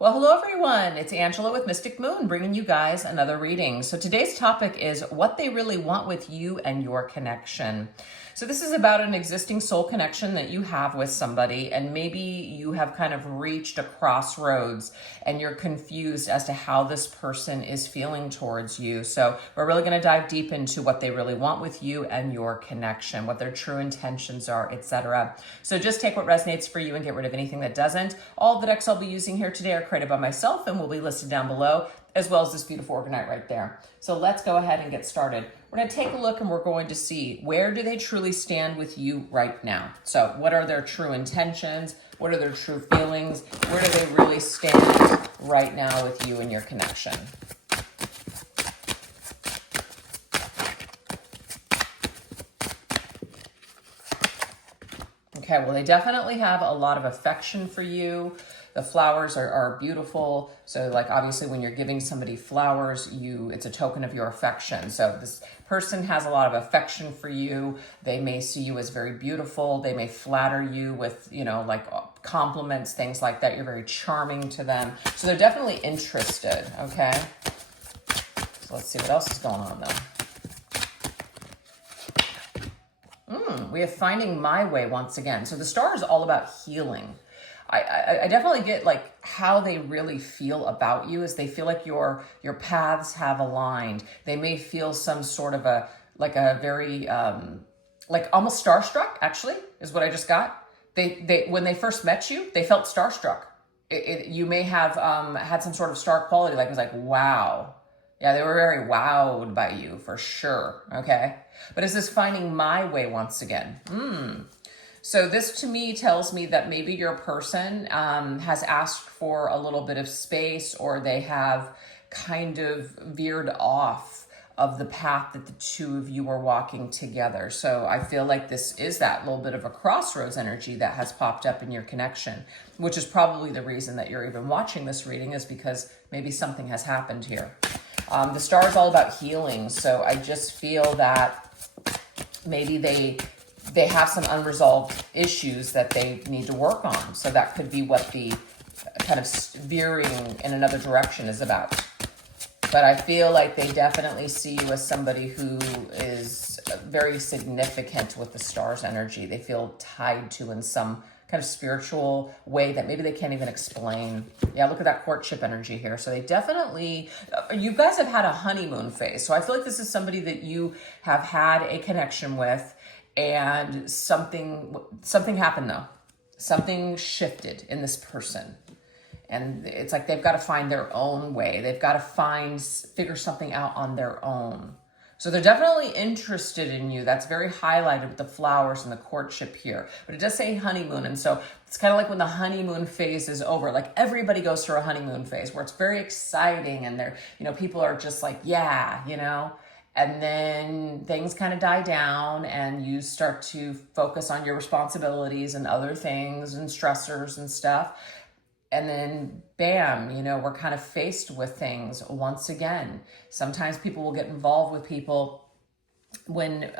Well, hello everyone. It's Angela with Mystic Moon bringing you guys another reading. So today's topic is what they really want with you and your connection. So this is about an existing soul connection that you have with somebody, and maybe you have kind of reached a crossroads and you're confused as to how this person is feeling towards you. So we're really going to dive deep into what they really want with you and your connection, what their true intentions are, etc. So just take what resonates for you and get rid of anything that doesn't. All the decks I'll be using here today are created by myself and will be listed down below, as well as this beautiful Organite right there. So let's go ahead and get started. We're going to take a look and we're going to see, where do they truly stand with you right now? So what are their true intentions? What are their true feelings? Where do they really stand right now with you and your connection? Okay, well, they definitely have a lot of affection for you. The flowers are beautiful. So like, obviously when you're giving somebody flowers, it's a token of your affection. So this person has a lot of affection for you. They may see you as very beautiful. They may flatter you with, like compliments, things like that. You're very charming to them. So they're definitely interested, okay? So let's see what else is going on though. We have finding my way once again. So the star is all about healing. I definitely get like how they really feel about you is they feel like your paths have aligned. They may feel some sort of a very like almost starstruck, actually, is what I just got. They when they first met you, they felt starstruck. You may have had some sort of star quality, like it was like, wow. Yeah, they were very wowed by you for sure, okay? But is this finding my way once again? So this to me tells me that maybe your person has asked for a little bit of space, or they have kind of veered off of the path that the two of you are walking together. So I feel like this is that little bit of a crossroads energy that has popped up in your connection, which is probably the reason that you're even watching this reading, is because maybe something has happened here. The star is all about healing. So I just feel that maybe they have some unresolved issues that they need to work on. So that could be what the kind of veering in another direction is about. But I feel like they definitely see you as somebody who is very significant with the star's energy. They feel tied to in some kind of spiritual way that maybe they can't even explain. Yeah, look at that courtship energy here. So they definitely, you guys have had a honeymoon phase. So I feel like this is somebody that you have had a connection with, and something happened though. Something shifted in this person. And it's like they've got to find their own way. They've got to figure something out on their own. So they're definitely interested in you. That's very highlighted with the flowers and the courtship here. But it does say honeymoon. And so it's kind of like when the honeymoon phase is over. Like everybody goes through a honeymoon phase where it's very exciting and they're, people are just like, yeah, And then things kind of die down and you start to focus on your responsibilities and other things and stressors and stuff. And then bam, we're kind of faced with things once again. Sometimes people will get involved with people when,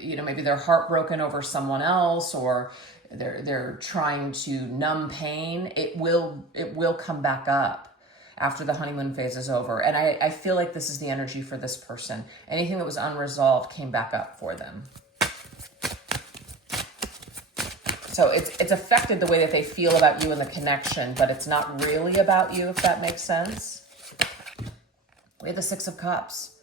maybe they're heartbroken over someone else, or they're trying to numb pain. It will come back up after the honeymoon phase is over. And I feel like this is the energy for this person. Anything that was unresolved came back up for them. So it's affected the way that they feel about you and the connection, but it's not really about you, if that makes sense. We have the Six of Cups.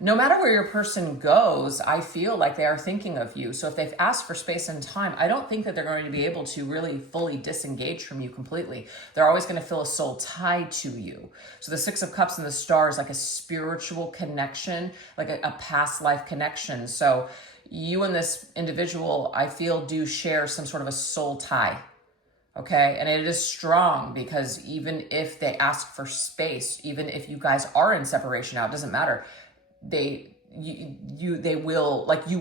No matter where your person goes, I feel like they are thinking of you. So if they've asked for space and time, I don't think that they're going to be able to really fully disengage from you completely. They're always going to feel a soul tied to you. So the Six of Cups and the Star is like a spiritual connection, like a past life connection. So you and this individual, I feel, do share some sort of a soul tie. Okay, and it is strong, because even if they ask for space, even if you guys are in separation now, it doesn't matter. You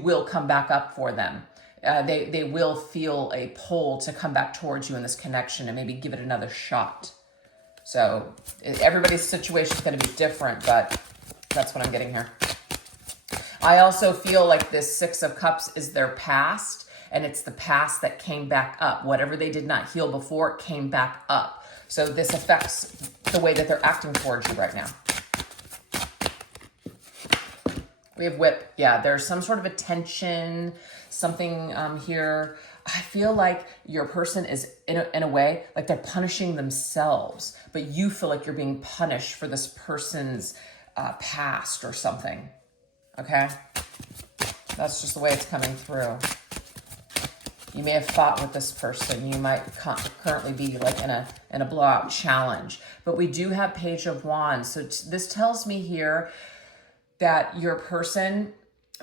will come back up for them. They will feel a pull to come back towards you in this connection and maybe give it another shot. So everybody's situation is going to be different, but that's what I'm getting here. I also feel like this Six of Cups is their past, and it's the past that came back up. Whatever they did not heal before came back up. So this affects the way that they're acting towards you right now. We have whip. Yeah, there's some sort of a tension, something here. I feel like your person is, in a way, like they're punishing themselves, but you feel like you're being punished for this person's past or something, okay? That's just the way it's coming through. You may have fought with this person. You might currently be like in a blowout challenge, but we do have Page of Wands. So this tells me here that your person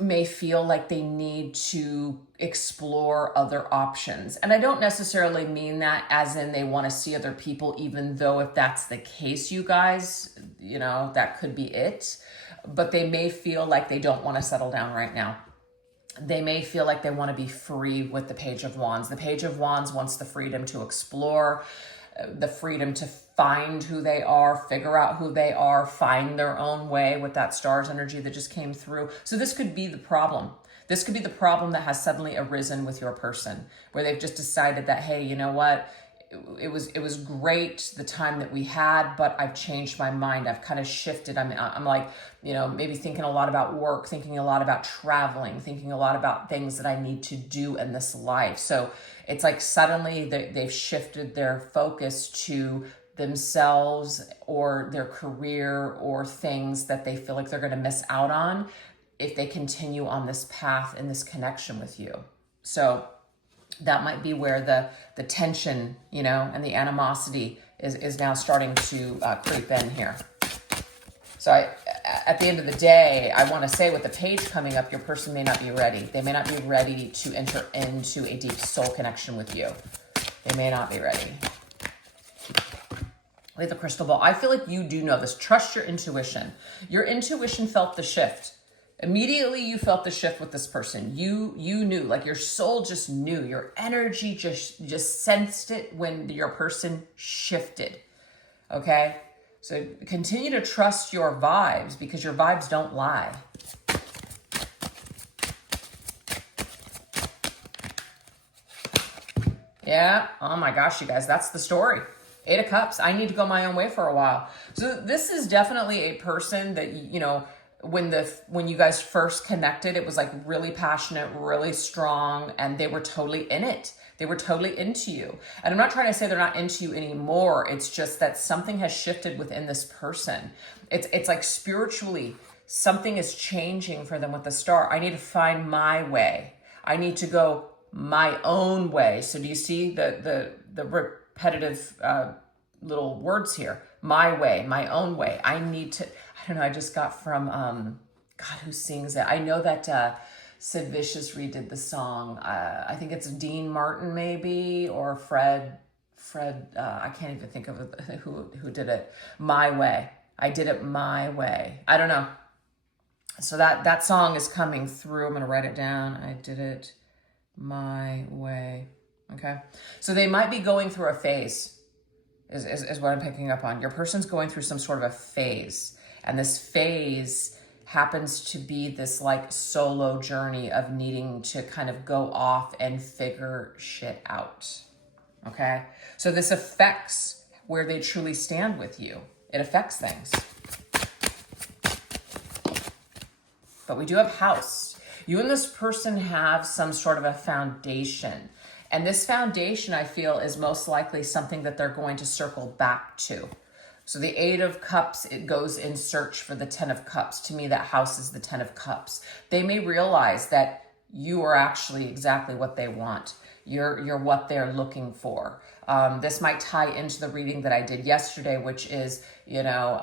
may feel like they need to explore other options. And I don't necessarily mean that as in they want to see other people, even though if that's the case, you guys, you know, that could be it. But they may feel like they don't want to settle down right now. They may feel like they want to be free with the Page of Wands. The Page of Wands wants the freedom to explore, the freedom to find who they are, figure out who they are, find their own way with that Stars energy that just came through. So this could be the problem. This could be the problem that has suddenly arisen with your person, where they've just decided that, hey, you know what? It was great the time that we had, but I've changed my mind. I've kind of shifted. I'm like, you know, maybe thinking a lot about work, thinking a lot about traveling, thinking a lot about things that I need to do in this life. So it's like suddenly they've shifted their focus to themselves or their career or things that they feel like they're going to miss out on if they continue on this path and this connection with you. So that might be where the tension, you know, and the animosity is now starting to creep in here. So at the end of the day, I want to say with the Page coming up, your person may not be ready. They may not be ready to enter into a deep soul connection with you. They may not be ready. With the crystal ball, I feel like you do know this. Trust your intuition. Your intuition felt the shift. Immediately you felt the shift with this person. You knew, like your soul just knew. Your energy just sensed it when your person shifted. Okay? So continue to trust your vibes because your vibes don't lie. Yeah. Oh my gosh, you guys, that's the story. 8 of Cups. I need to go my own way for a while. So this is definitely a person that, you know, when you guys first connected, it was like really passionate, really strong, and they were totally in it. They were totally into you. And I'm not trying to say they're not into you anymore. It's just that something has shifted within this person. It's like spiritually, something is changing for them with the Star. I need to find my way. I need to go my own way. So do you see the repetitive little words here? My way, my own way. I need to, I don't know, I just got from, God, who sings it? I know that Sid Vicious redid the song. I think it's Dean Martin maybe, or Fred, I can't even think of who did it. My Way. I did it my way. I don't know. So that song is coming through. I'm going to write it down. I did it my way. Okay. So they might be going through a phase is what I'm picking up on. Your person's going through some sort of a phase. And this phase happens to be this like solo journey of needing to kind of go off and figure shit out. Okay. So this affects where they truly stand with you. It affects things. But we do have House. You and this person have some sort of a foundation. And this foundation, I feel, is most likely something that they're going to circle back to. So the 8 of Cups, it goes in search for the 10 of Cups. To me, that House is the 10 of Cups. They may realize that you are actually exactly what they want. You're what they're looking for. This might tie into the reading that I did yesterday, which is, you know,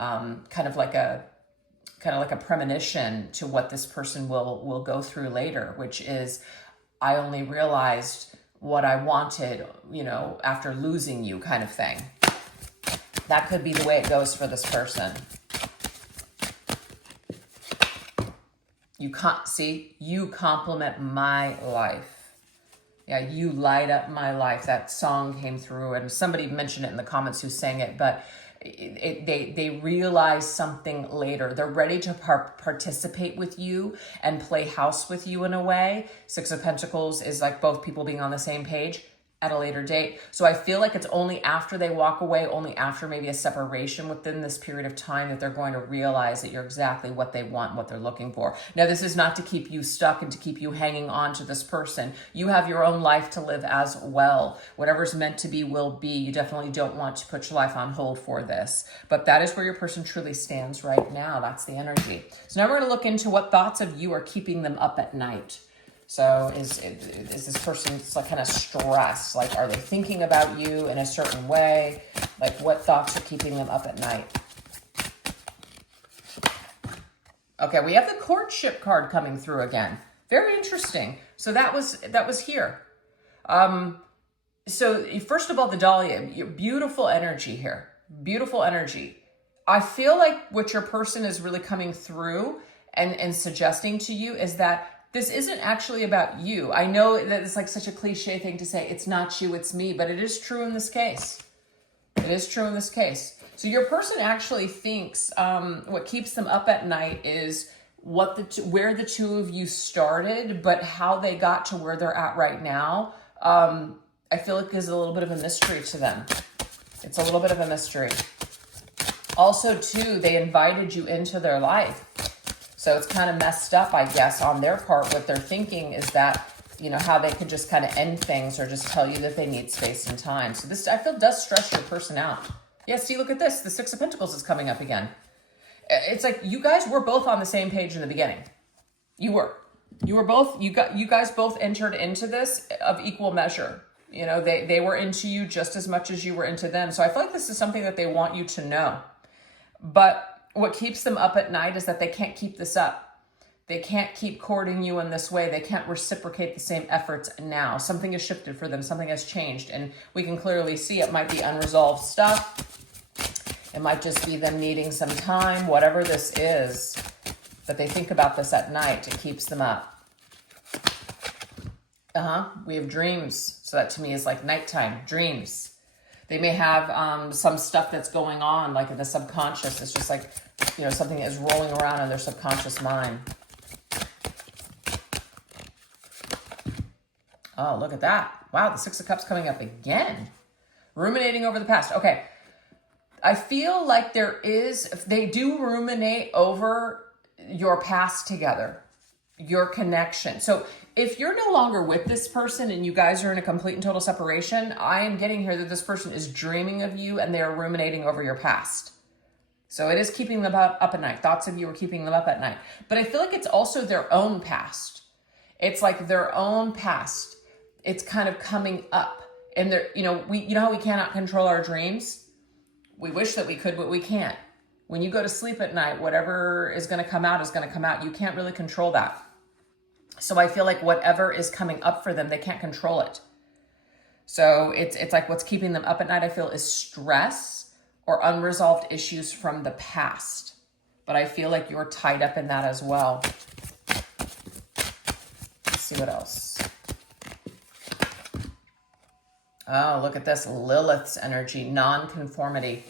kind of like a premonition to what this person will go through later, which is, I only realized what I wanted, you know, after losing you, kind of thing. That could be the way it goes for this person. You can't see, you complement my life. Yeah, you light up my life. That song came through, and somebody mentioned it in the comments who sang it, but they realize something later. They're ready to participate with you and play house with you in a way. 6 of Pentacles is like both people being on the same page. at a later date. So I feel like it's only after they walk away, only after maybe a separation within this period of time, that they're going to realize that you're exactly what they want, what they're looking for. Now, this is not to keep you stuck and to keep you hanging on to this person. You have your own life to live as well. Whatever's meant to be will be. You definitely don't want to put your life on hold for this. But that is where your person truly stands right now. That's the energy. So now we're going to look into what thoughts of you are keeping them up at night. So is this person like kind of stressed? Like, are they thinking about you in a certain way? Like, what thoughts are keeping them up at night? Okay, we have the courtship card coming through again. Very interesting. So that was here. So first of all, the Dahlia, beautiful energy here. Beautiful energy. I feel like what your person is really coming through and suggesting to you is that this isn't actually about you. I know that it's like such a cliche thing to say, it's not you, it's me, but it is true in this case. It is true in this case. So your person actually thinks what keeps them up at night is where the two of you started, but how they got to where they're at right now. I feel like is a little bit of a mystery to them. It's a little bit of a mystery. Also, too, they invited you into their life. So it's kind of messed up, I guess, on their part. What they're thinking is that, you know, how they could just kind of end things or just tell you that they need space and time. So this, I feel, does stress your person out. Yeah, see, look at this. The Six of Pentacles is coming up again. It's like you guys were both on the same page in the beginning. You were both, you guys both entered into this of equal measure. You know, they were into you just as much as you were into them. So I feel like this is something that they want you to know. But what keeps them up at night is that they can't keep this up. They can't keep courting you in this way. They can't reciprocate the same efforts now. Something has shifted for them. Something has changed. And we can clearly see it might be unresolved stuff. It might just be them needing some time. Whatever this is, that they think about this at night. It keeps them up. We have dreams. So that to me is like nighttime dreams. They may have some stuff that's going on, like in the subconscious. It's just like, you know, something is rolling around in their subconscious mind. Oh, look at that. Wow, the Six of Cups coming up again. Ruminating over the past. Okay. I feel like they do ruminate over your past together, your connection. So if you're no longer with this person and you guys are in a complete and total separation, I am getting here that this person is dreaming of you and they're ruminating over your past. So it is keeping them up at night. Thoughts of you are keeping them up at night. But I feel like it's also their own past. It's like their own past. It's kind of coming up. And they're, you know how we cannot control our dreams? We wish that we could, but we can't. When you go to sleep at night, whatever is going to come out is going to come out. You can't really control that. So I feel like whatever is coming up for them, they can't control it. So it's like what's keeping them up at night, I feel, is stress or unresolved issues from the past. But I feel like you're tied up in that as well. Let's see what else. Oh, look at this. Lilith's energy, non-conformity.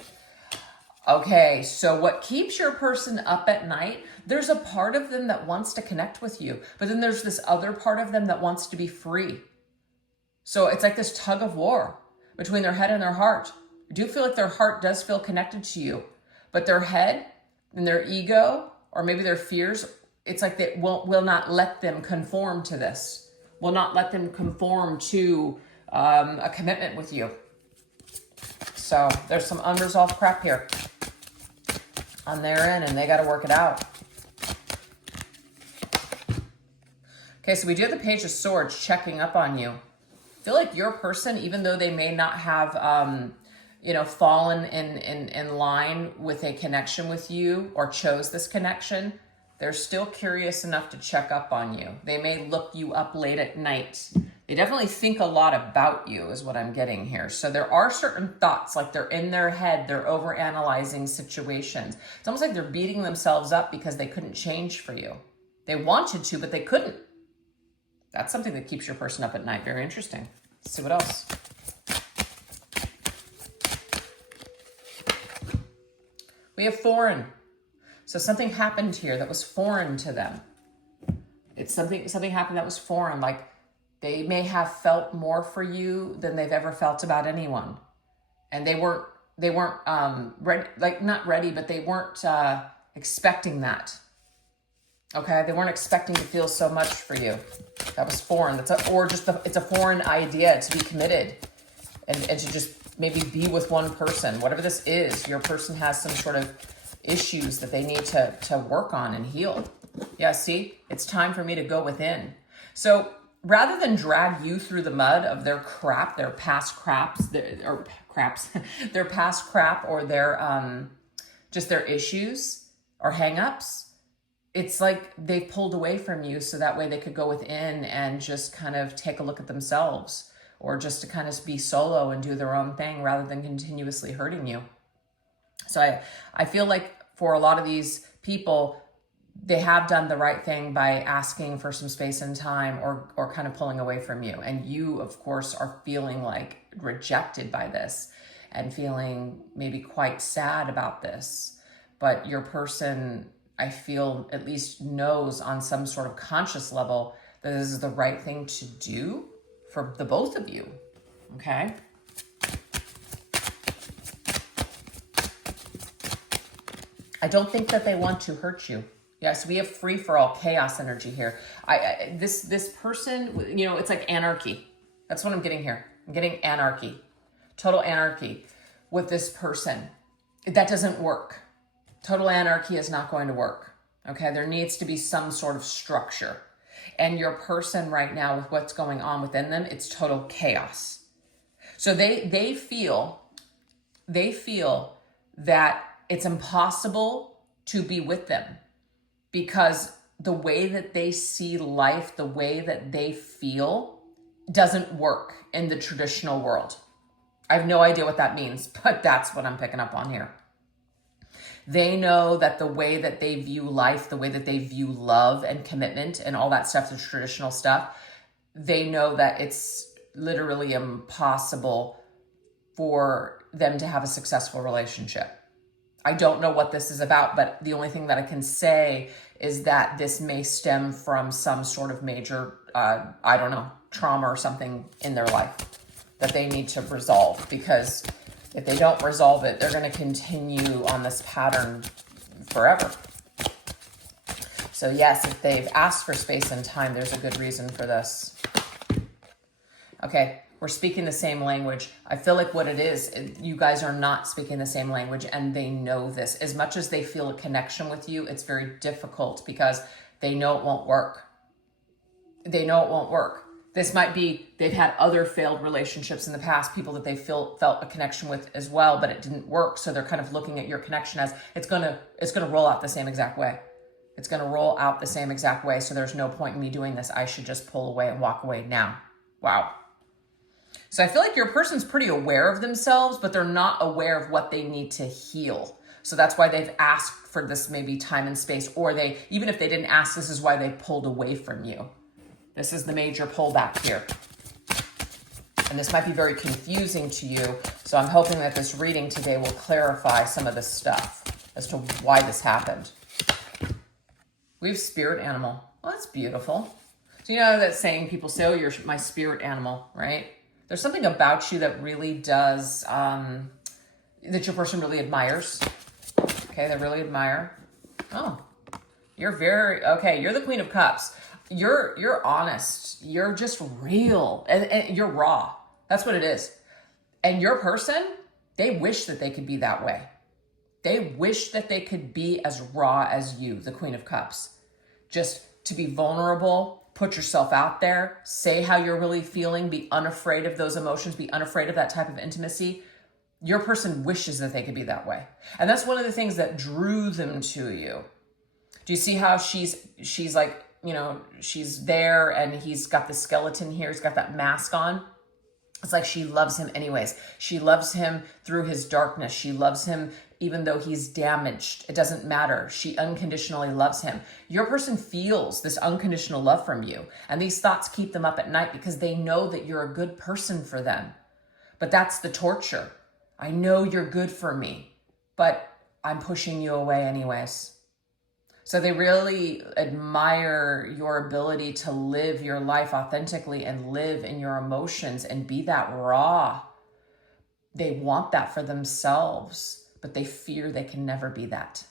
Okay, so what keeps your person up at night, there's a part of them that wants to connect with you, but then there's this other part of them that wants to be free. So it's like this tug of war between their head and their heart. I do feel like their heart does feel connected to you, but their head and their ego, or maybe their fears, it's like they will not let them conform to this, will not let them conform to a commitment with you. So there's some unresolved crap here on their end, and they got to work it out. Okay, so we do have the Page of Swords checking up on you. I feel like your person, even though they may not have, fallen in line with a connection with you or chose this connection, they're still curious enough to check up on you. They may look you up late at night. They definitely think a lot about you is what I'm getting here. So there are certain thoughts, like they're in their head, they're overanalyzing situations. It's almost like they're beating themselves up because they couldn't change for you. They wanted to, but they couldn't. That's something that keeps your person up at night. Very interesting. Let's see what else. We have foreign. So something happened here that was foreign to them. It's something happened that was foreign, like They may have felt more for you than they've ever felt about anyone. And they weren't ready, like not ready, but they weren't expecting that. Okay, they weren't expecting to feel so much for you. That was foreign. It's a foreign idea to be committed and to just maybe be with one person. Whatever this is, your person has some sort of issues that they need to work on and heal. Yeah, see, it's time for me to go within. So rather than drag you through the mud of their crap, their past craps, their past crap, or their just their issues or hangups, it's like they've pulled away from you so that way they could go within and just kind of take a look at themselves, or just to kind of be solo and do their own thing rather than continuously hurting you. So I feel like for a lot of these people, they have done the right thing by asking for some space and time, or kind of pulling away from you. And you, of course, are feeling like rejected by this and feeling maybe quite sad about this. But your person, I feel, at least knows on some sort of conscious level that this is the right thing to do for the both of you. Okay? I don't think that they want to hurt you. Yes, we have free-for-all chaos energy here. This person, you know, it's like anarchy. That's what I'm getting here. I'm getting anarchy. Total anarchy with this person. That doesn't work. Total anarchy is not going to work. Okay, there needs to be some sort of structure. And your person right now, with what's going on within them, it's total chaos. So they feel that it's impossible to be with them, because the way that they see life, the way that they feel, doesn't work in the traditional world. I have no idea what that means, but that's what I'm picking up on here. They know that the way that they view life, the way that they view love and commitment and all that stuff, the traditional stuff, they know that it's literally impossible for them to have a successful relationship. I don't know what this is about, but the only thing that I can say is that this may stem from some sort of major, trauma or something in their life that they need to resolve. Because if they don't resolve it, they're going to continue on this pattern forever. So yes, if they've asked for space and time, there's a good reason for this. Okay. We're speaking the same language. I feel like what it is, you guys are not speaking the same language, and they know this. As much as they feel a connection with you, it's very difficult because they know it won't work. They know it won't work. This might be, they've had other failed relationships in the past, people that they felt a connection with as well, but it didn't work. So they're kind of looking at your connection as it's gonna roll out the same exact way. It's gonna roll out the same exact way. So there's no point in me doing this. I should just pull away and walk away now. Wow. So I feel like your person's pretty aware of themselves, but they're not aware of what they need to heal. So that's why they've asked for this maybe time and space, or even if they didn't ask, this is why they pulled away from you. This is the major pullback here. And this might be very confusing to you. So I'm hoping that this reading today will clarify some of this stuff as to why this happened. We have spirit animal. Well, that's beautiful. So you know that saying, people say, oh, you're my spirit animal, right? There's something about you that really does, that your person really admires. Okay, they really admire. Oh, you're you're the Queen of Cups. You're honest. You're just real. And you're raw. That's what it is. And your person, they wish that they could be that way. They wish that they could be as raw as you, the Queen of Cups. Just to be vulnerable. Put yourself out there, say how you're really feeling, be unafraid of those emotions, be unafraid of that type of intimacy. Your person wishes that they could be that way. And that's one of the things that drew them to you. Do you see how she's like, you know, she's there and he's got the skeleton here, he's got that mask on. It's like she loves him anyways. She loves him through his darkness. She loves him even though he's damaged. It doesn't matter. She unconditionally loves him. Your person feels this unconditional love from you. And these thoughts keep them up at night because they know that you're a good person for them. But that's the torture. I know you're good for me, but I'm pushing you away anyways. So they really admire your ability to live your life authentically and live in your emotions and be that raw. They want that for themselves, but they fear they can never be that.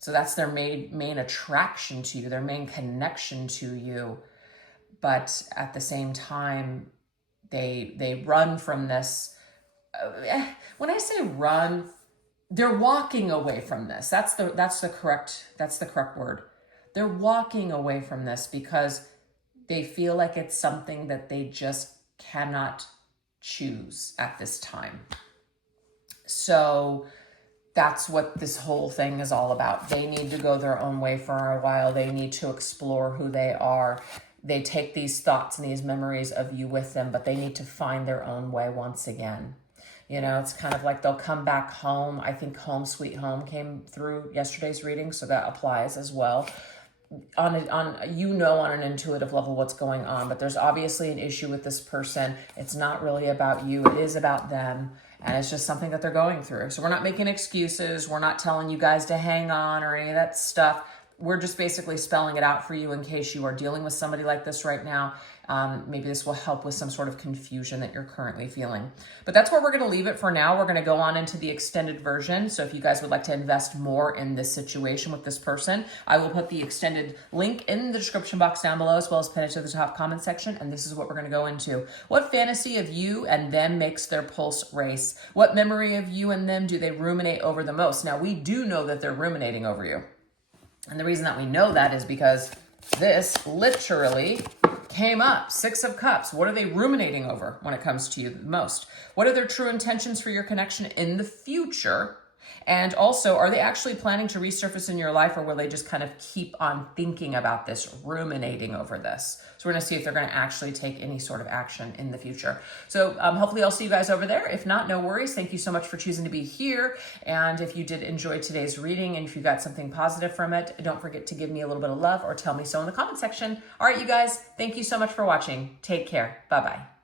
So that's their main attraction to you, their main connection to you. But at the same time, they run from this. When I say run, they're walking away from this. That's the correct word. They're walking away from this because they feel like it's something that they just cannot choose at this time. So that's what this whole thing is all about. They need to go their own way for a while. They need to explore who they are. They take these thoughts and these memories of you with them, but they need to find their own way once again. You know, it's kind of like they'll come back home. I think Home Sweet Home came through yesterday's reading, so that applies as well. On an intuitive level what's going on, but there's obviously an issue with this person. It's not really about you. It is about them. And it's just something that they're going through. So we're not making excuses. We're not telling you guys to hang on or any of that stuff. We're just basically spelling it out for you in case you are dealing with somebody like this right now. Maybe this will help with some sort of confusion that you're currently feeling. But that's where we're going to leave it for now. We're going to go on into the extended version. So if you guys would like to invest more in this situation with this person, I will put the extended link in the description box down below, as well as pin it to the top comment section. And this is what we're going to go into. What fantasy of you and them makes their pulse race? What memory of you and them do they ruminate over the most? Now, we do know that they're ruminating over you. And the reason that we know that is because this literally came up. 6 of Cups. What are they ruminating over when it comes to you the most? What are their true intentions for your connection in the future? And also, are they actually planning to resurface in your life, or will they just kind of keep on thinking about this, ruminating over this? So we're going to see if they're going to actually take any sort of action in the future. So hopefully I'll see you guys over there. If not, no worries. Thank you so much for choosing to be here. And if you did enjoy today's reading and if you got something positive from it, don't forget to give me a little bit of love or tell me so in the comment section. All right, you guys, thank you so much for watching. Take care. Bye-bye.